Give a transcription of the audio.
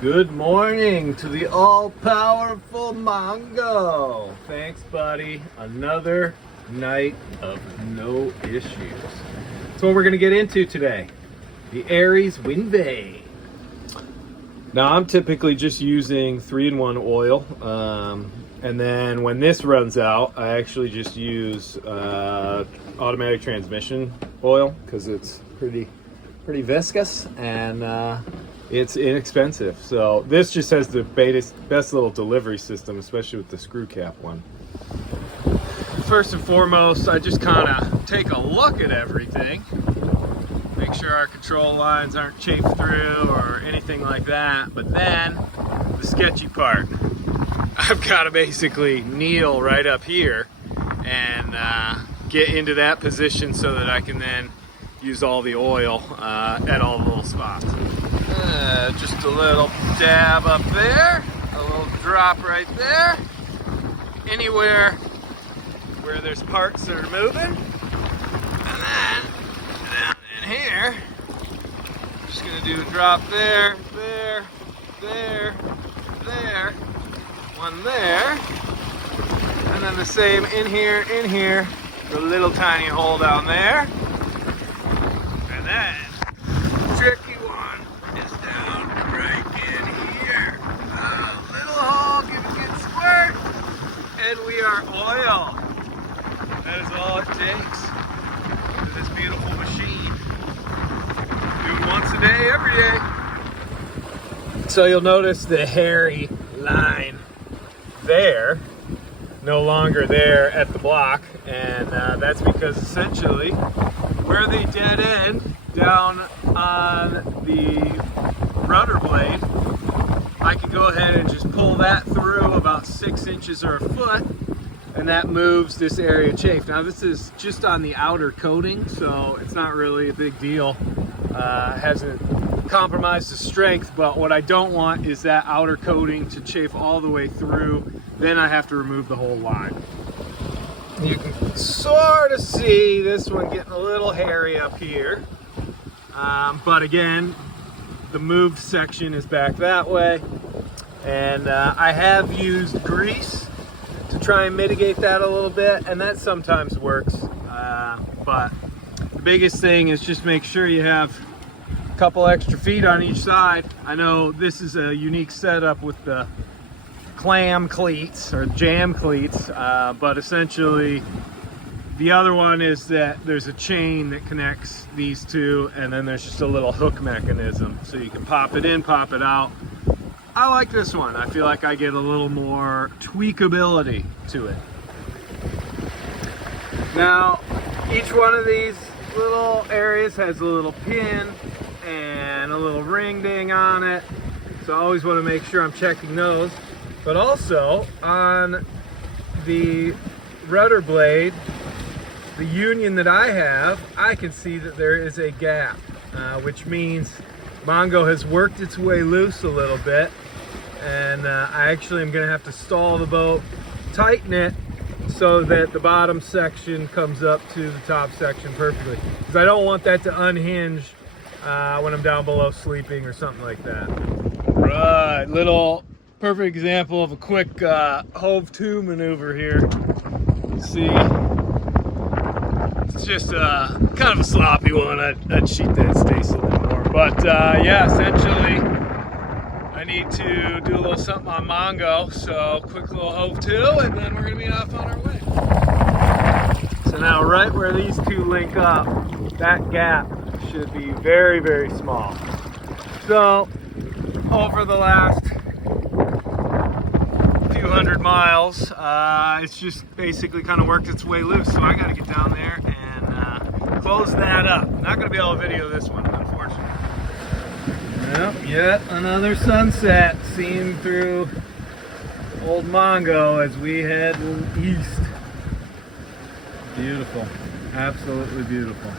Good morning to the all-powerful Mongo. Thanks, buddy. Another night of no issues. That's what we're going to get into today. The Aries Windvane. Now, I'm typically just using 3-in-1 oil. And then when this runs out, I actually just use automatic transmission oil because it's pretty viscous and it's inexpensive. So this just has the best little delivery system, especially with the screw cap one. First and foremost, I just kind of take a look at everything, make sure our control lines aren't chafed through or anything like that. But then the sketchy part, I've got to basically kneel right up here and get into that position so that I can then use all the oil at all the little spots. Just a little dab up there, a little drop right there. Anywhere where there's parts that are moving. And then down in here, just gonna do a drop there, there, there, there, one there. And then the same in here, the little tiny hole down there. And then tricky one is down right in here. A little hole, give a good squirt, and we are oil. That is all it takes for this beautiful machine. Do it once a day, every day. So you'll notice the hairy line there, no longer there at the block, and that's because essentially where they dead end down on the rudder blade, I can go ahead and just pull that through about 6 inches or a foot, and that moves this area chafe. Now this is just on the outer coating, so it's not really a big deal. Hasn't compromised the strength, but what I don't want is that outer coating to chafe all the way through. Then I have to remove the whole line. You can sort of see this one getting a little hairy up here. But again, the moved section is back that way. And I have used grease to try and mitigate that a little bit, and that sometimes works. But the biggest thing is just make sure you have a couple extra feet on each side. I know this is a unique setup with the clam cleats or jam cleats, but essentially the other one is that there's a chain that connects these two, and then there's just a little hook mechanism so you can pop it in, pop it out. I like this one. I feel like I get a little more tweakability to it. Now each one of these little areas has a little pin and a little ring ding on it, so I always want to make sure I'm checking those. But also on the rudder blade, the union that I have, I can see that there is a gap, which means Mongo has worked its way loose a little bit, and I actually am going to have to stall the boat, tighten it so that the bottom section comes up to the top section perfectly, because I don't want that to unhinge when I'm down below sleeping or something like that. Right, little perfect example of a quick hove to maneuver here. See, it's just kind of a sloppy one. I'd sheet that stays a little more, but yeah, essentially I need to do a little something on Mongo, so quick little hove to, and then we're gonna be off on our way. So now right where these two link up, that gap should be very, very small. So over the last few 100 miles, it's just basically kind of worked its way loose, so I got to get down there and close that up. Not going to be able to video this one, unfortunately. Yep, yet another sunset seen through old Mongo as we head east. Beautiful, absolutely beautiful.